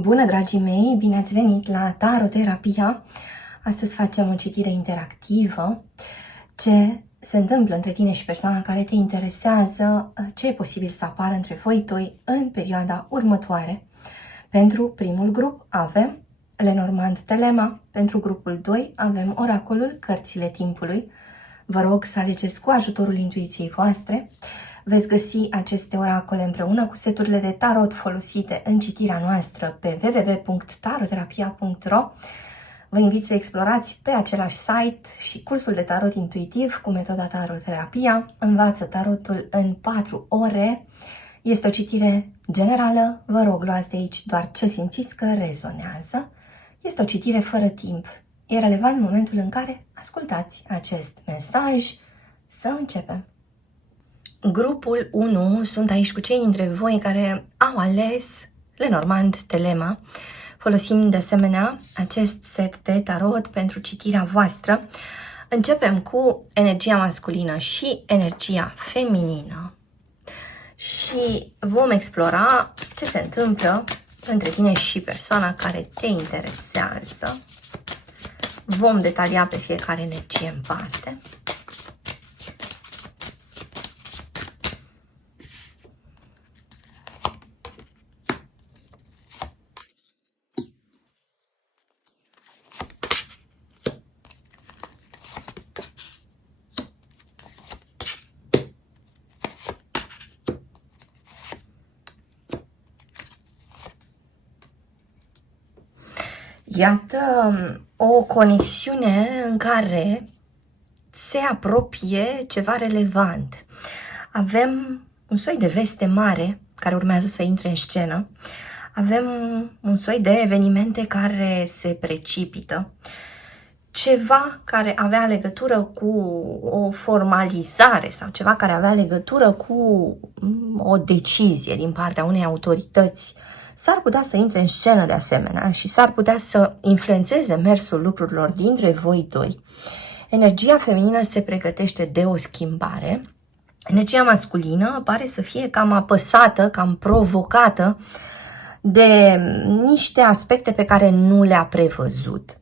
Bună, dragii mei! Bine ați venit la Taroterapia! Astăzi facem o citire interactivă. Ce se întâmplă între tine și persoana care te interesează, ce e posibil să apară între voi doi în perioada următoare. Pentru primul grup avem Lenormand Telema, pentru grupul 2 avem Oracolul Cărțile Timpului. Vă rog să alegeți cu ajutorul intuiției voastre. Veți găsi aceste oracole împreună cu seturile de tarot folosite în citirea noastră pe www.taroterapia.ro. Vă invit să explorați pe același site și cursul de tarot intuitiv cu metoda Taroterapia. Învață tarotul în 4 ore. Este o citire generală. Vă rog, luați de aici doar ce simțiți că rezonează. Este o citire fără timp. E relevant momentul în care ascultați acest mesaj. Să începem! Grupul 1 sunt aici cu cei dintre voi care au ales Lenormand Telema. Folosim de asemenea acest set de tarot pentru citirea voastră. Începem cu energia masculină și energia feminină și vom explora ce se întâmplă între tine și persoana care te interesează. Vom detalia pe fiecare energie în parte. Iată o conexiune în care se apropie ceva relevant. Avem un soi de veste mare care urmează să intre în scenă. Avem un soi de evenimente care se precipită. Ceva care avea legătură cu o formalizare sau ceva care avea legătură cu o decizie din partea unei autorități s-ar putea să intre în scenă de asemenea și s-ar putea să influențeze mersul lucrurilor dintre voi doi. Energia feminină se pregătește de o schimbare. Energia masculină pare să fie cam apăsată, cam provocată de niște aspecte pe care nu le-a prevăzut.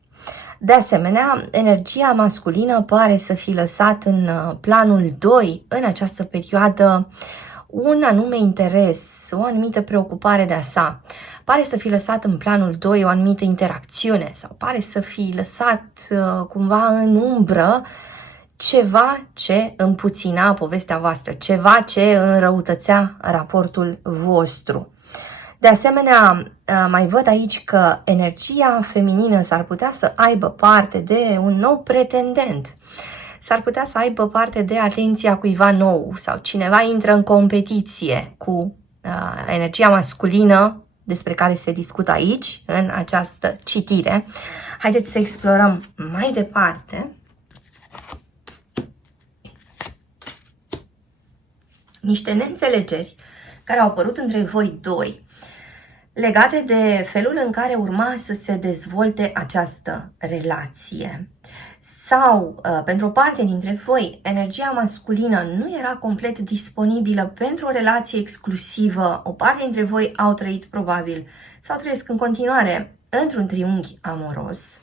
De asemenea, energia masculină pare să fi lăsat în planul 2 în această perioadă un anume interes, o anumită preocupare de-a sa. Pare să fi lăsat în planul 2 o anumită interacțiune sau pare să fi lăsat cumva în umbră ceva ce împuțina povestea voastră, ceva ce înrăutățea raportul vostru. De asemenea, mai văd aici că energia feminină s-ar putea să aibă parte de un nou pretendent. S-ar putea să aibă parte de atenția cuiva nou sau cineva intră în competiție cu energia masculină despre care se discută aici, în această citire. Haideți să explorăm mai departe. Niște neînțelegeri care au apărut între voi doi, legate de felul în care urma să se dezvolte această relație. Sau, pentru o parte dintre voi, energia masculină nu era complet disponibilă pentru o relație exclusivă. O parte dintre voi au trăit probabil sau trăiesc în continuare într-un triunghi amoros.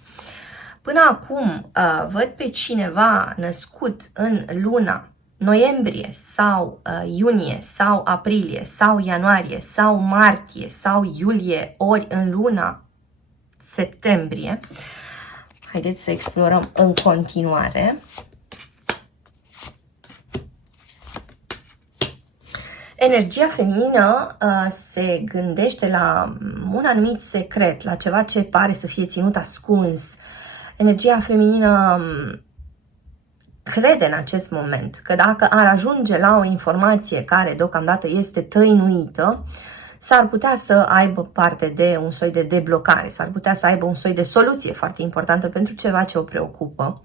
Până acum văd pe cineva născut în luna noiembrie sau iunie sau aprilie sau ianuarie sau martie sau iulie, ori în luna septembrie. Haideți să explorăm în continuare. Energia feminină se gândește la un anumit secret, la ceva ce pare să fie ținut ascuns. Energia feminină crede în acest moment că dacă ar ajunge la o informație care deocamdată este tăinuită, s-ar putea să aibă parte de un soi de deblocare, s-ar putea să aibă un soi de soluție foarte importantă pentru ceva ce o preocupă.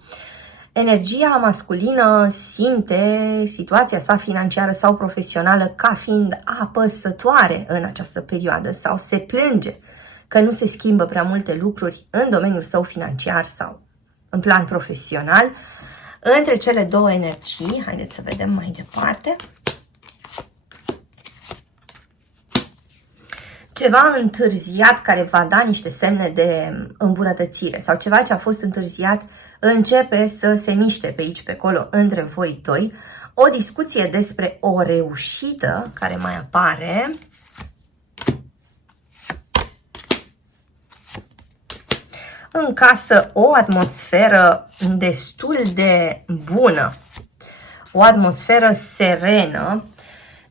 Energia masculină simte situația sa financiară sau profesională ca fiind apăsătoare în această perioadă sau se plânge că nu se schimbă prea multe lucruri în domeniul său financiar sau în plan profesional. Între cele două energii, haideți să vedem mai departe. ceva întârziat care va da niște semne de îmbunătățire sau ceva ce a fost întârziat începe să se miște pe aici, pe acolo, între voi doi. O discuție despre o reușită care mai apare. În casă o atmosferă destul de bună, o atmosferă serenă.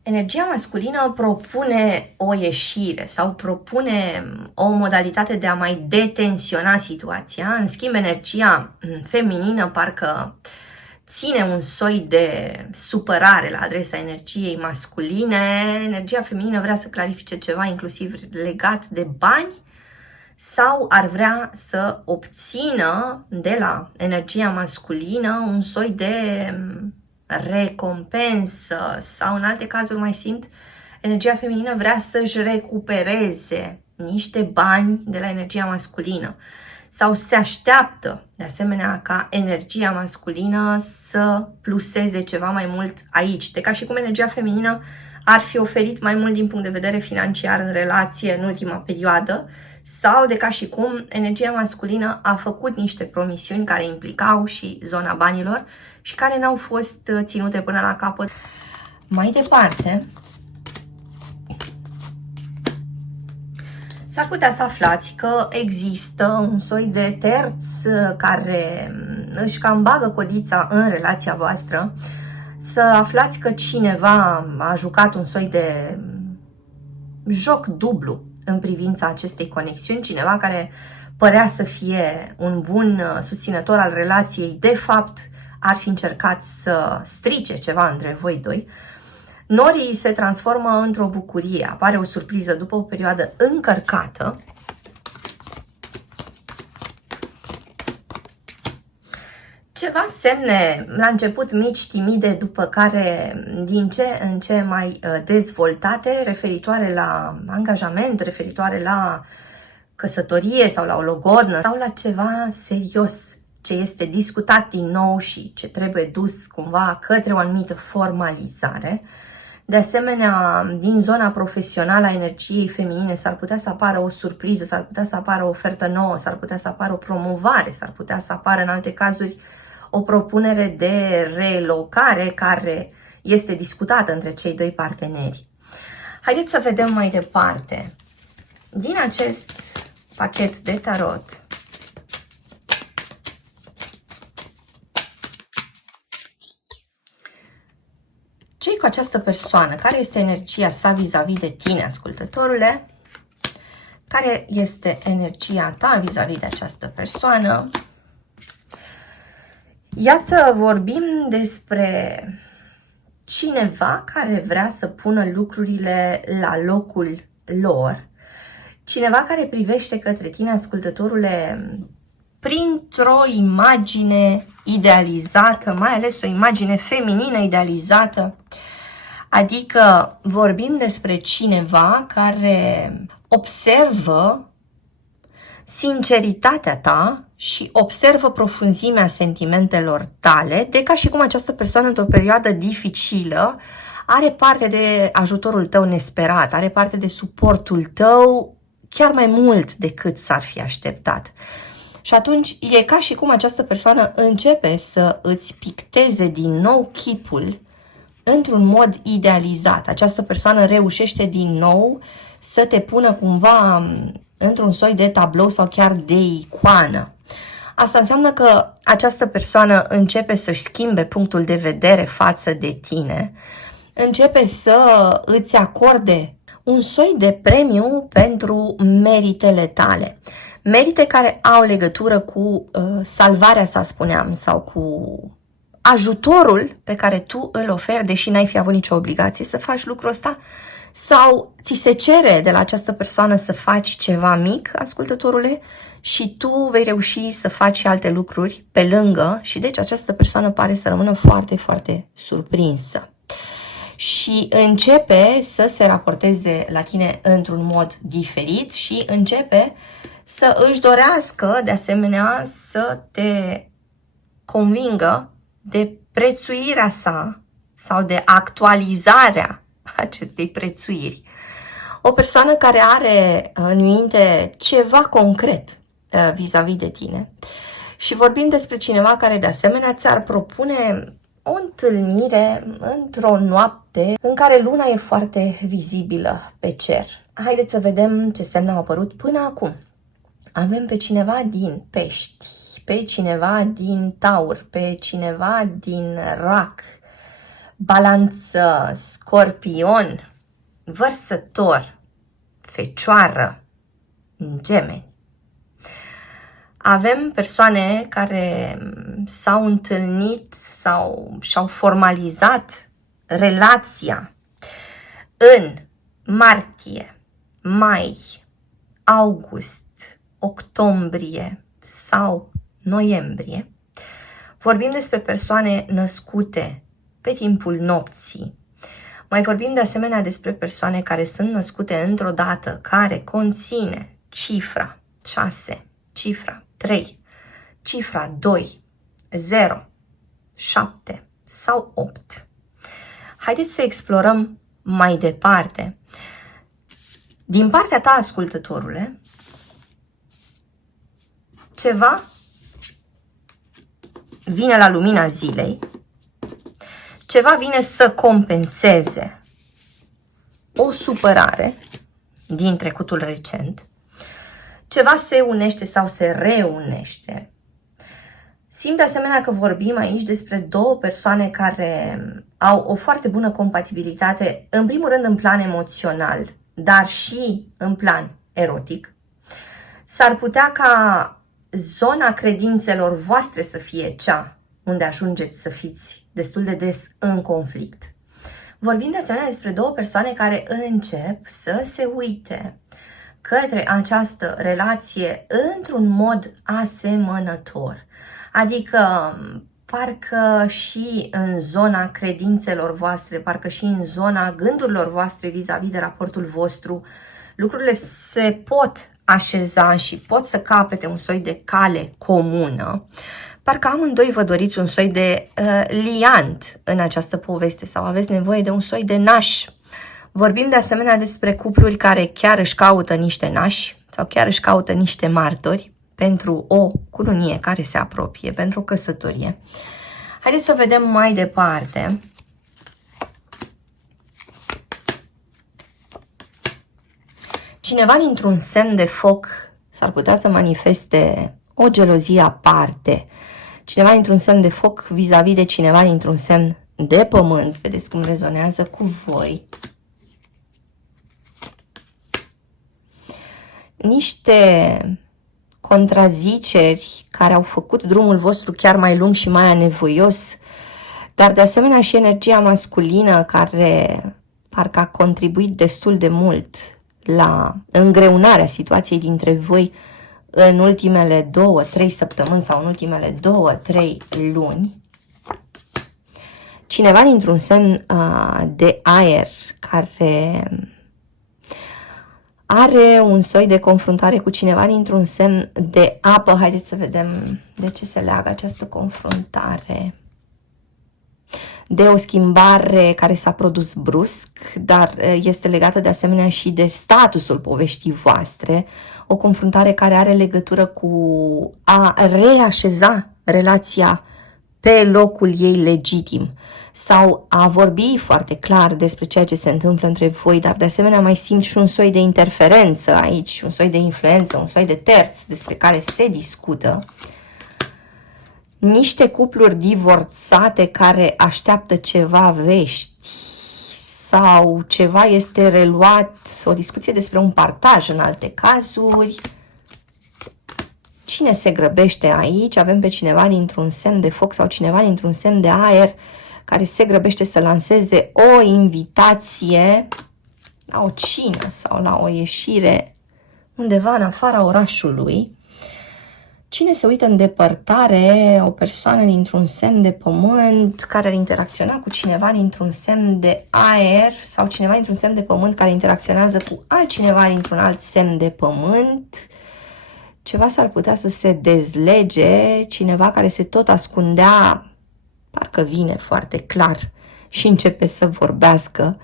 Energia masculină propune o ieșire sau propune o modalitate de a mai detensiona situația. În schimb, energia feminină parcă ține un soi de supărare la adresa energiei masculine. Energia feminină vrea să clarifice ceva inclusiv legat de bani sau ar vrea să obțină de la energia masculină un soi de recompensă sau în alte cazuri mai simt energia feminină vrea să-și recupereze niște bani de la energia masculină sau se așteaptă de asemenea ca energia masculină să pluseze ceva mai mult aici, de ca și cum energia feminină ar fi oferit mai mult din punct de vedere financiar în relație în ultima perioadă sau de ca și cum energia masculină a făcut niște promisiuni care implicau și zona banilor și care n-au fost ținute până la capăt. Mai departe, s-ar putea să aflați că există un soi de terț care își cam bagă codița în relația voastră, să aflați că cineva a jucat un soi de joc dublu în privința acestei conexiuni, cineva care părea să fie un bun susținător al relației, de fapt ar fi încercat să strice ceva între voi doi. Norii se transformă într-o bucurie, apare o surpriză după o perioadă încărcată. Ceva semne la început mici, timide, după care din ce în ce mai dezvoltate, referitoare la angajament, referitoare la căsătorie sau la o logodnă sau la ceva serios ce este discutat din nou și ce trebuie dus cumva către o anumită formalizare. De asemenea, din zona profesională a energiei feminine s-ar putea să apară o surpriză, s-ar putea să apară o ofertă nouă, s-ar putea să apară o promovare, s-ar putea să apară în alte cazuri o propunere de relocare care este discutată între cei doi parteneri. Haideți să vedem mai departe. Din acest pachet de tarot, ce-i cu această persoană? Care este energia sa vis-a-vis de tine, ascultătorule? Care este energia ta vis-a-vis de această persoană? Iată, vorbim despre cineva care vrea să pună lucrurile la locul lor. Cineva care privește către tine, ascultătorule, printr-o imagine idealizată, mai ales o imagine feminină idealizată. Adică vorbim despre cineva care observă sinceritatea ta și observă profunzimea sentimentelor tale, de ca și cum această persoană într-o perioadă dificilă are parte de ajutorul tău nesperat, are parte de suportul tău chiar mai mult decât s-ar fi așteptat. Și atunci e ca și cum această persoană începe să îți picteze din nou chipul într-un mod idealizat. Această persoană reușește din nou să te pună cumva într-un soi de tablou sau chiar de icoană. Asta înseamnă că această persoană începe să-și schimbe punctul de vedere față de tine, începe să îți acorde un soi de premiu pentru meritele tale. Merite care au legătură cu salvarea, să spuneam, sau cu ajutorul pe care tu îl oferi, deși n-ai fi avut nicio obligație să faci lucrul ăsta, sau ți se cere de la această persoană să faci ceva mic, ascultătorule, și tu vei reuși să faci și alte lucruri pe lângă și deci această persoană pare să rămână foarte, foarte surprinsă. Și începe să se raporteze la tine într-un mod diferit și începe să își dorească, de asemenea, să te convingă de prețuirea sa sau de actualizarea acestei prețuiri. O persoană care are în minte ceva concret vis-a-vis de tine. Și vorbim despre cineva care de asemenea ți-ar propune o întâlnire într-o noapte în care luna e foarte vizibilă pe cer. Haideți să vedem ce semne au apărut până acum. Avem pe cineva din Pești, pe cineva din Taur, pe cineva din Rac, Balanță, Scorpion, Vărsător, Fecioară, Gemeni. Avem persoane care s-au întâlnit sau și-au formalizat relația în martie, mai, august, octombrie sau noiembrie. Vorbim despre persoane născute pe timpul nopții. Mai vorbim de asemenea despre persoane care sunt născute într-o dată care conține cifra 6, cifra 3, cifra 2, 0, 7 sau 8. Haideți să explorăm mai departe. Din partea ta, ascultătorule, ceva vine la lumina zilei, ceva vine să compenseze o supărare din trecutul recent, ceva se unește sau se reunește. Simt de asemenea că vorbim aici despre două persoane care au o foarte bună compatibilitate, în primul rând în plan emoțional, dar și în plan erotic. S-ar putea ca zona credințelor voastre să fie cea unde ajungeți să fiți destul de des în conflict. Vorbim de asemenea despre două persoane care încep să se uite către această relație într-un mod asemănător. Adică parcă și în zona credințelor voastre, parcă și în zona gândurilor voastre vis-a-vis de raportul vostru, lucrurile se pot așeza și pot să capete un soi de cale comună. Parcă amândoi vă doriți un soi de liant în această poveste sau aveți nevoie de un soi de naș. Vorbim de asemenea despre cupluri care chiar își caută niște nași sau chiar își caută niște martori pentru o cununie care se apropie, pentru o căsătorie. Haideți să vedem mai departe. Cineva dintr-un semn de foc s-ar putea să manifeste o gelozie aparte. Cineva dintr-un semn de foc vis-a-vis de cineva dintr-un semn de pământ. Vedeți cum rezonează cu voi. Niște contraziceri care au făcut drumul vostru chiar mai lung și mai anevoios, dar de asemenea și energia masculină care parcă a contribuit destul de mult la îngreunarea situației dintre voi în ultimele 2-3 săptămâni sau în ultimele 2-3 luni. Cineva dintr-un semn de aer care are un soi de confruntare cu cineva dintr-un semn de apă. Haideți să vedem de ce se leagă această confruntare. De o schimbare care s-a produs brusc, dar este legată de asemenea și de statusul poveștii voastre. O confruntare care are legătură cu a reașeza relația pe locul ei legitim sau a vorbi foarte clar despre ceea ce se întâmplă între voi, dar de asemenea mai simt și un soi de interferență aici, un soi de influență, un soi de terț despre care se discută. Niște cupluri divorțate care așteaptă ceva vești sau ceva este reluat, o discuție despre un partaj în alte cazuri. Cine se grăbește aici? Avem pe cineva dintr-un semn de foc sau cineva dintr-un semn de aer care se grăbește să lanseze o invitație la o cină sau la o ieșire undeva în afara orașului. Cine se uită în depărtare? O persoană dintr-un semn de pământ care ar interacționa cu cineva dintr-un semn de aer sau cineva dintr-un semn de pământ care interacționează cu altcineva dintr-un alt semn de pământ. Ceva s-ar putea să se dezlege, cineva care se tot ascundea, parcă vine foarte clar și începe să vorbească.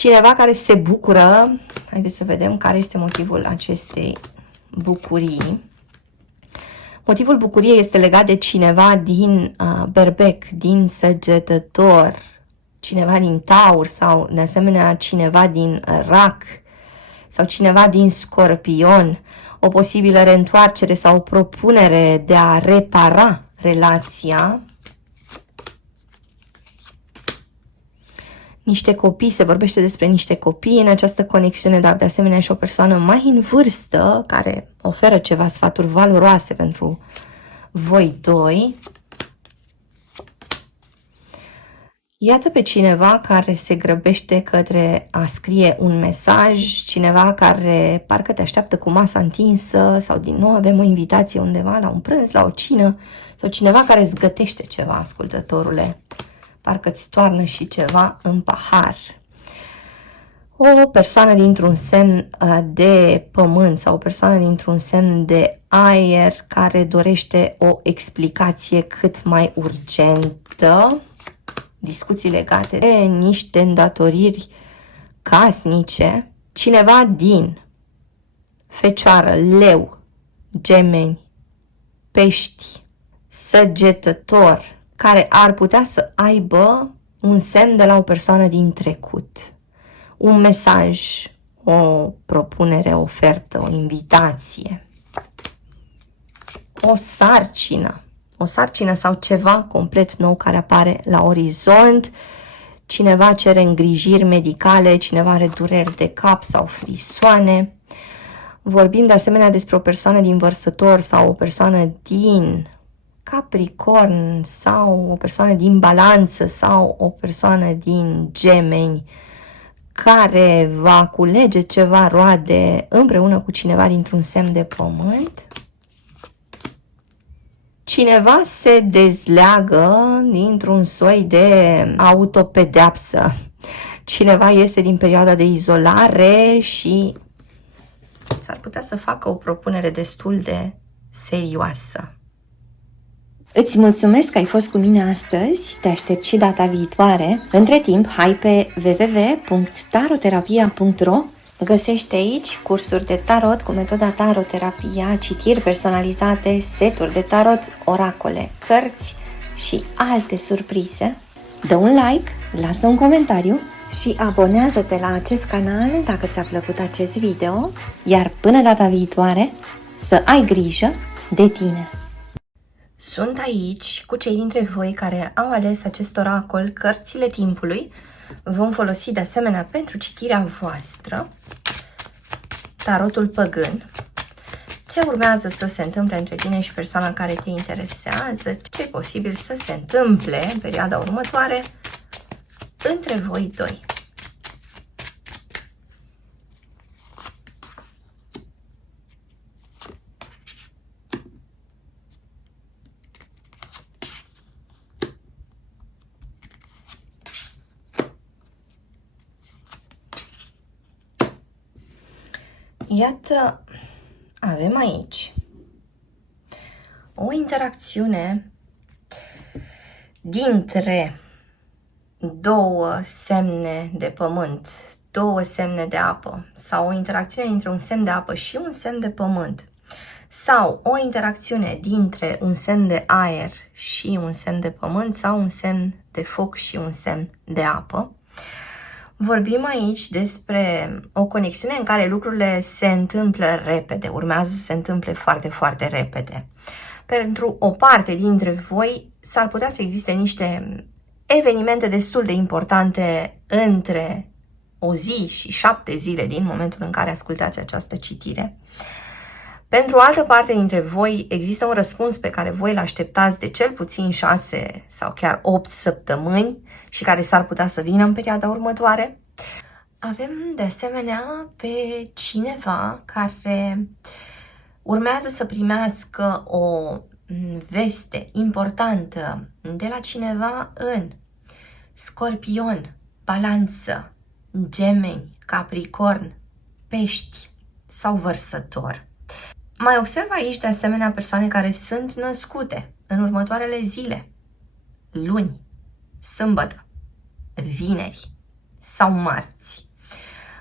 Cineva care se bucură, haideți să vedem care este motivul acestei bucurii. Motivul bucuriei este legat de cineva din Berbec, din Săgetător, cineva din Taur sau de asemenea cineva din Rac sau cineva din Scorpion, o posibilă reîntoarcere sau o propunere de a repara relația. Niște copii, se vorbește despre niște copii în această conexiune, dar de asemenea și o persoană mai în vârstă care oferă ceva sfaturi valoroase pentru voi doi. Iată pe cineva care se grăbește către a scrie un mesaj, cineva care parcă te așteaptă cu masa întinsă sau din nou avem o invitație undeva la un prânz, la o cină sau cineva care îți gătește ceva, ascultătorule. Parcă îți toarnă și ceva în pahar. O persoană dintr-un semn de pământ sau o persoană dintr-un semn de aer care dorește o explicație cât mai urgentă. Discuții legate de niște îndatoriri casnice. Cineva din Fecioară, Leu, Gemeni, Pești, Săgetător, care ar putea să aibă un semn de la o persoană din trecut. Un mesaj, o propunere, o ofertă, o invitație, o sarcină. O sarcină sau ceva complet nou care apare la orizont. Cineva cere îngrijiri medicale, cineva are dureri de cap sau frisoane. Vorbim de asemenea despre o persoană din Vărsător sau o persoană din Capricorn sau o persoană din Balanță sau o persoană din Gemeni care va culege ceva roade împreună cu cineva dintr-un semn de pământ. Cineva se dezleagă dintr-un soi de autopedeapsă. Cineva este din perioada de izolare și s-ar putea să facă o propunere destul de serioasă. Îți mulțumesc că ai fost cu mine astăzi, te aștept și data viitoare. Între timp, hai pe www.taroterapia.ro. Găsești aici cursuri de tarot cu metoda taroterapia, citiri personalizate, seturi de tarot, oracole, cărți și alte surprize. Dă un like, lasă un comentariu și abonează-te la acest canal dacă ți-a plăcut acest video, iar până data viitoare, să ai grijă de tine! Sunt aici cu cei dintre voi care au ales acest oracol, cărțile timpului. Vom folosi de asemenea pentru citirea voastră tarotul păgân. Ce urmează să se întâmple între tine și persoana care te interesează? Ce e posibil să se întâmple în perioada următoare între voi doi? Iată, avem aici o interacțiune dintre două semne de pământ, două semne de apă, sau o interacțiune dintre un semn de apă și un semn de pământ, sau o interacțiune dintre un semn de aer și un semn de pământ, sau un semn de foc și un semn de apă. Vorbim aici despre o conexiune în care lucrurile se întâmplă repede, urmează să se întâmple foarte, foarte repede. Pentru o parte dintre voi s-ar putea să existe niște evenimente destul de importante între o zi și 7 zile din momentul în care ascultați această citire. Pentru o altă parte dintre voi există un răspuns pe care voi îl așteptați de cel puțin 6 sau chiar 8 săptămâni și care s-ar putea să vină în perioada următoare. Avem de asemenea pe cineva care urmează să primească o veste importantă de la cineva în Scorpion, Balanță, Gemeni, Capricorn, Pești sau Vărsător. Mai observ aici de asemenea persoane care sunt născute în următoarele zile, luni, sâmbătă, vineri sau marți.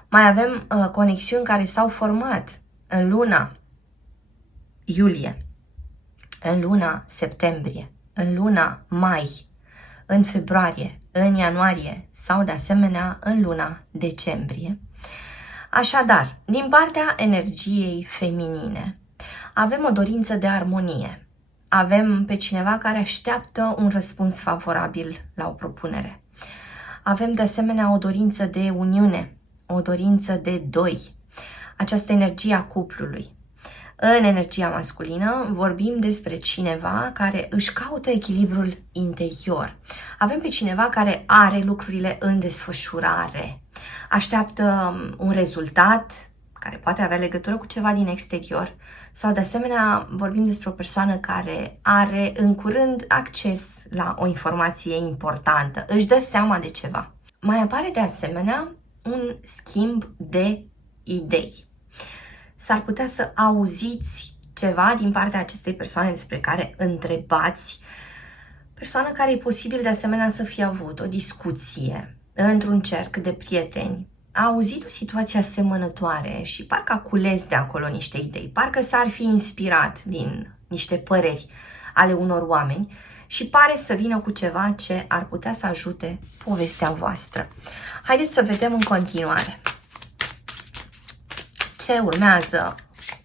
Mai avem conexiuni care s-au format în luna iulie, în luna septembrie, în luna mai, în februarie, în ianuarie sau de asemenea în luna decembrie. Așadar, din partea energiei feminine, avem o dorință de armonie. Avem pe cineva care așteaptă un răspuns favorabil la o propunere. Avem de asemenea o dorință de uniune, o dorință de doi, această energie a cuplului. În energia masculină vorbim despre cineva care își caută echilibrul interior. Avem pe cineva care are lucrurile în desfășurare, așteaptă un rezultat care poate avea legătură cu ceva din exterior sau de asemenea vorbim despre o persoană care are în curând acces la o informație importantă, își dă seama de ceva. Mai apare de asemenea un schimb de idei. S-ar putea să auziți ceva din partea acestei persoane despre care întrebați, persoană care e posibil de asemenea să fie avut o discuție într-un cerc de prieteni, a auzit o situație asemănătoare și parcă a cules de acolo niște idei, parcă s-ar fi inspirat din niște păreri ale unor oameni și pare să vină cu ceva ce ar putea să ajute povestea voastră. Haideți să vedem în continuare ce urmează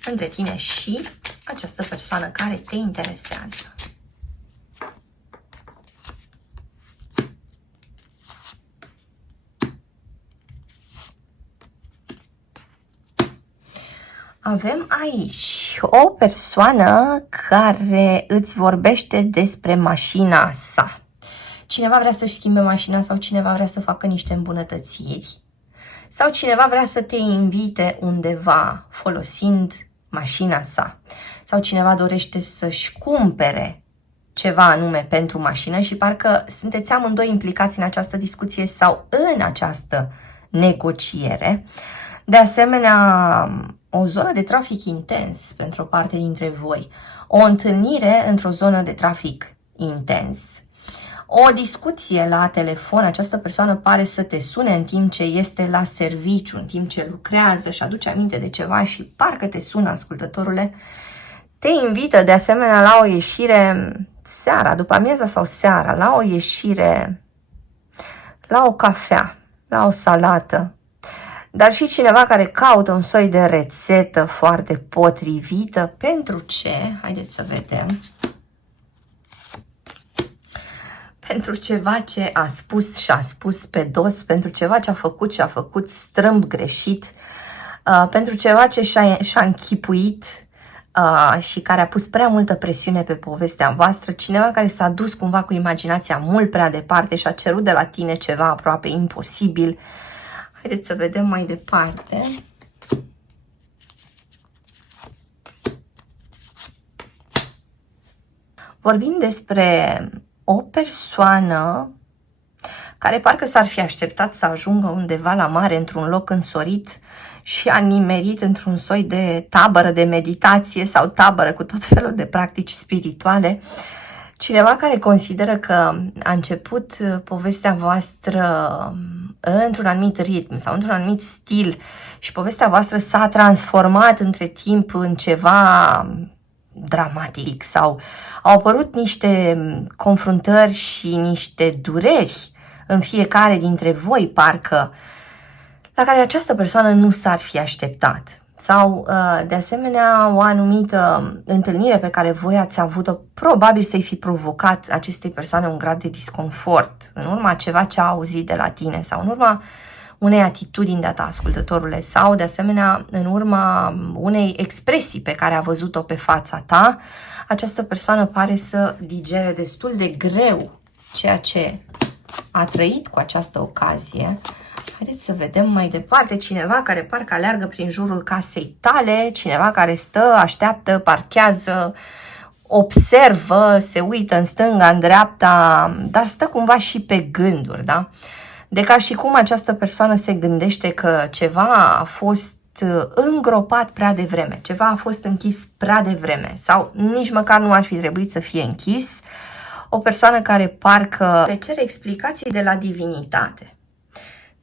între tine și această persoană care te interesează. Avem aici o persoană care îți vorbește despre mașina sa. Cineva vrea să-și schimbe mașina sau cineva vrea să facă niște îmbunătățiri. Sau cineva vrea să te invite undeva folosind mașina sa. Sau cineva dorește să-și cumpere ceva anume pentru mașină și parcă sunteți amândoi implicați în această discuție sau în această negociere. De asemenea, o zonă de trafic intens pentru o parte dintre voi. O întâlnire într-o zonă de trafic intens. O discuție la telefon, această persoană pare să te sune în timp ce este la serviciu, în timp ce lucrează și aduce aminte de ceva și parcă te sună, ascultătorule. Te invită de asemenea la o ieșire seara, după amiaza sau seara, la o ieșire, la o cafea, la o salată. Dar și cineva care caută un soi de rețetă foarte potrivită. Pentru ce? Haideți să vedem. Pentru ceva ce a spus și a spus pe dos, pentru ceva ce a făcut și a făcut strâmb greșit, pentru ceva ce și-a închipuit și care a pus prea multă presiune pe povestea voastră, cineva care s-a dus cumva cu imaginația mult prea departe și a cerut de la tine ceva aproape imposibil. Haideți să vedem mai departe. Vorbim despre o persoană care parcă s-ar fi așteptat să ajungă undeva la mare, într-un loc însorit și a nimerit într-un soi de tabără de meditație sau tabără cu tot felul de practici spirituale. Cineva care consideră că a început povestea voastră într-un anumit ritm sau într-un anumit stil și povestea voastră s-a transformat între timp în ceva dramatic sau au apărut niște confruntări și niște dureri în fiecare dintre voi, parcă, la care această persoană nu s-ar fi așteptat. Sau, de asemenea, o anumită întâlnire pe care voi ați avut-o, probabil să-i fi provocat acestei persoane un grad de disconfort în urma ceva ce a auzit de la tine sau în urma unei atitudini de-a ta, ascultătorule, sau, de asemenea, în urma unei expresii pe care a văzut-o pe fața ta. Această persoană pare să digere destul de greu ceea ce a trăit cu această ocazie. Haideți să vedem mai departe. Cineva care parcă aleargă prin jurul casei tale, cineva care stă, așteaptă, parchează, observă, se uită în stânga, în dreapta, dar stă cumva și pe gânduri, da? De ca și cum această persoană se gândește că ceva a fost îngropat prea devreme, ceva a fost închis prea devreme sau nici măcar nu ar fi trebuit să fie închis. O persoană care parcă le cere explicații de la divinitate.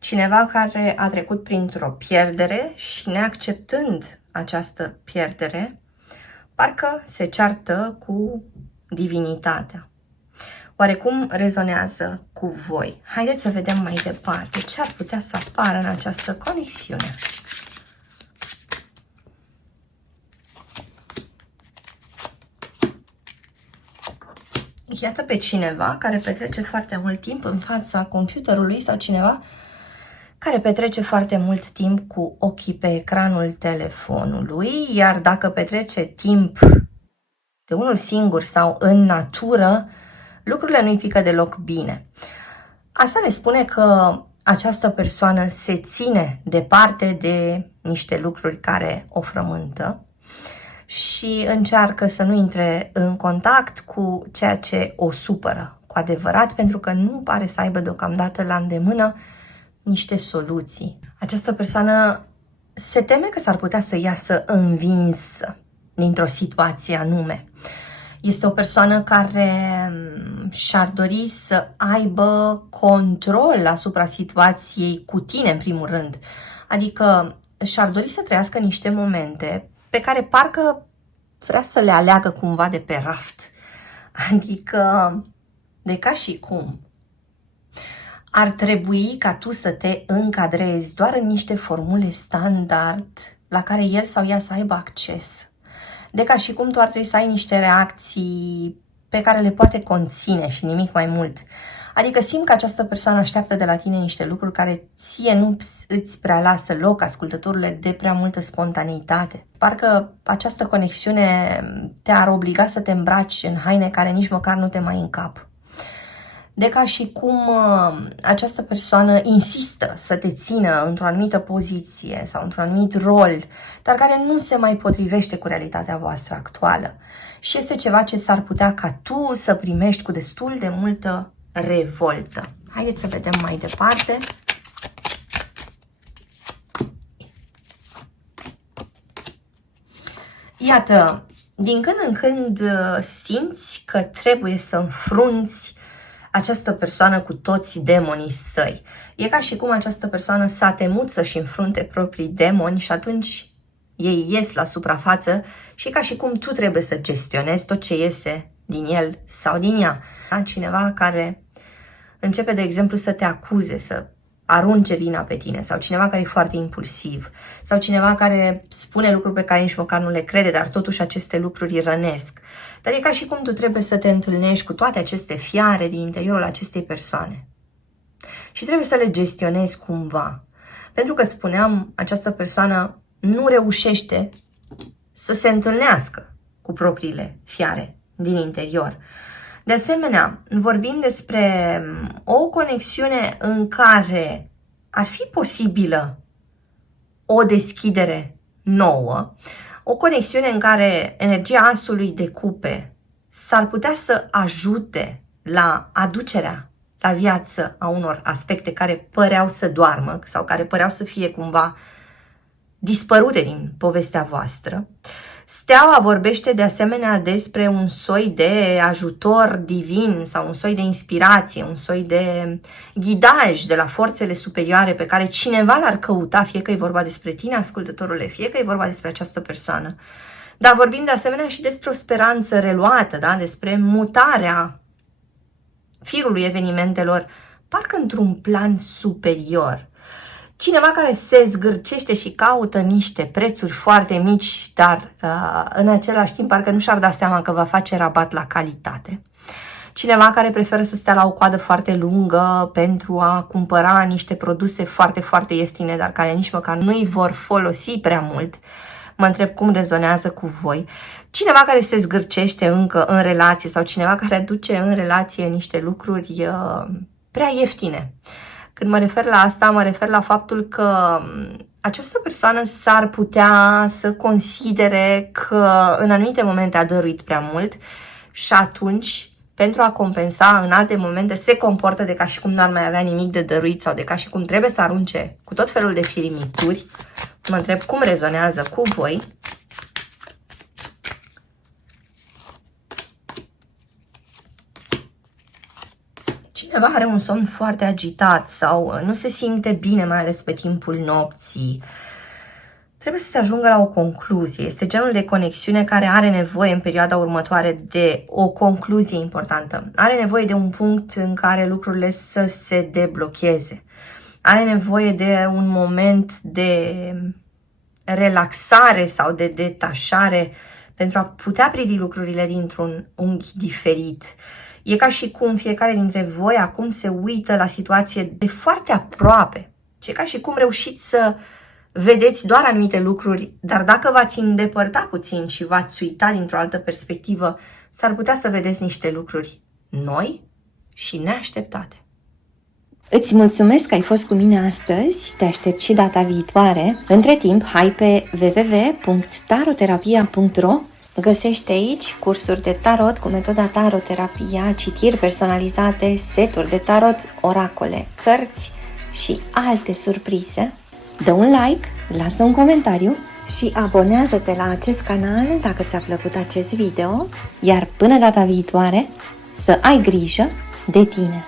cineva care a trecut printr-o pierdere și neacceptând această pierdere, parcă se ceartă cu divinitatea. Oarecum rezonează cu voi. Haideți să vedem mai departe ce ar putea să apară în această conexiune. Iată pe cineva care petrece foarte mult timp în fața computerului sau cineva care petrece foarte mult timp cu ochii pe ecranul telefonului, iar dacă petrece timp de unul singur sau în natură, lucrurile nu-i pică deloc bine. Asta ne spune că această persoană se ține departe de niște lucruri care o frământă și încearcă să nu intre în contact cu ceea ce o supără cu adevărat, pentru că nu pare să aibă deocamdată la îndemână niște soluții. Această persoană se teme că s-ar putea să iasă învinsă dintr-o situație anume. Este o persoană care și-ar dori să aibă control asupra situației cu tine, în primul rând. Adică și-ar dori să trăiască niște momente pe care parcă vrea să le aleagă cumva de pe raft. Adică, de ca și cum ar trebui ca tu să te încadrezi doar în niște formule standard la care el sau ea să aibă acces. De ca și cum tu ar trebui să ai niște reacții pe care le poate conține și nimic mai mult. Adică simt că această persoană așteaptă de la tine niște lucruri care ție nu îți prea lasă loc, ascultătorule, de prea multă spontaneitate. Parcă această conexiune te-ar obliga să te îmbraci în haine care nici măcar nu te mai încap. De ca și cum această persoană insistă să te țină într-o anumită poziție sau într-un anumit rol, dar care nu se mai potrivește cu realitatea voastră actuală. Și este ceva ce s-ar putea ca tu să primești cu destul de multă revoltă. Haideți să vedem mai departe. Iată, din când în când simți că trebuie să înfrunți această persoană cu toți demonii săi. E ca și cum această persoană s-a temut să-și înfrunte proprii demoni și atunci ei ies la suprafață și e ca și cum tu trebuie să gestionezi tot ce iese din el sau din ea. Cineva care începe, de exemplu, să te acuze, să arunce vina pe tine, sau cineva care e foarte impulsiv, sau cineva care spune lucruri pe care nici măcar nu le crede, dar totuși aceste lucruri îi rănesc. Dar e ca și cum tu trebuie să te întâlnești cu toate aceste fiare din interiorul acestei persoane. Și trebuie să le gestionezi cumva. Pentru că, spuneam, această persoană nu reușește să se întâlnească cu propriile fiare din interior. De asemenea, vorbim despre o conexiune în care ar fi posibilă o deschidere nouă, o conexiune în care energia asului de cupe s-ar putea să ajute la aducerea la viață a unor aspecte care păreau să doarmă sau care păreau să fie cumva dispărute din povestea voastră. Steaua vorbește de asemenea despre un soi de ajutor divin sau un soi de inspirație, un soi de ghidaj de la forțele superioare pe care cineva l-ar căuta, fie că e vorba despre tine, ascultătorule, fie că e vorba despre această persoană. Dar vorbim de asemenea și despre o speranță reluată, da? Despre mutarea firului evenimentelor, parcă într-un plan superior. Cineva care se zgârcește și caută niște prețuri foarte mici, dar în același timp parcă nu și-ar da seama că va face rabat la calitate. Cineva care preferă să stea la o coadă foarte lungă pentru a cumpăra niște produse foarte, foarte ieftine, dar care nici măcar nu îi vor folosi prea mult. Mă întreb cum rezonează cu voi. Cineva care se zgârcește încă în relație sau cineva care aduce în relație niște lucruri prea ieftine. Când mă refer la asta, mă refer la faptul că această persoană s-ar putea să considere că în anumite momente a dăruit prea mult și atunci, pentru a compensa, în alte momente se comportă de ca și cum n-ar mai avea nimic de dăruit sau de ca și cum trebuie să arunce cu tot felul de firimituri. Mă întreb cum rezonează cu voi. cineva are un somn foarte agitat sau nu se simte bine, mai ales pe timpul nopții, trebuie să se ajungă la o concluzie. Este genul de conexiune care are nevoie în perioada următoare de o concluzie importantă. Are nevoie de un punct în care lucrurile să se deblocheze. Are nevoie de un moment de relaxare sau de detașare pentru a putea privi lucrurile dintr-un unghi diferit. E ca și cum fiecare dintre voi acum se uită la situație de foarte aproape. E ca și cum reușiți să vedeți doar anumite lucruri, dar dacă v-ați îndepărta puțin și v-ați uita dintr-o altă perspectivă, s-ar putea să vedeți niște lucruri noi și neașteptate. Îți mulțumesc că ai fost cu mine astăzi, te aștept și data viitoare. Între timp, hai pe www.taroterapia.ro. Găsești aici cursuri de tarot cu metoda taroterapia, citiri personalizate, seturi de tarot, oracole, cărți și alte surprize. Dă un like, lasă un comentariu și abonează-te la acest canal dacă ți-a plăcut acest video, iar până data viitoare, să ai grijă de tine!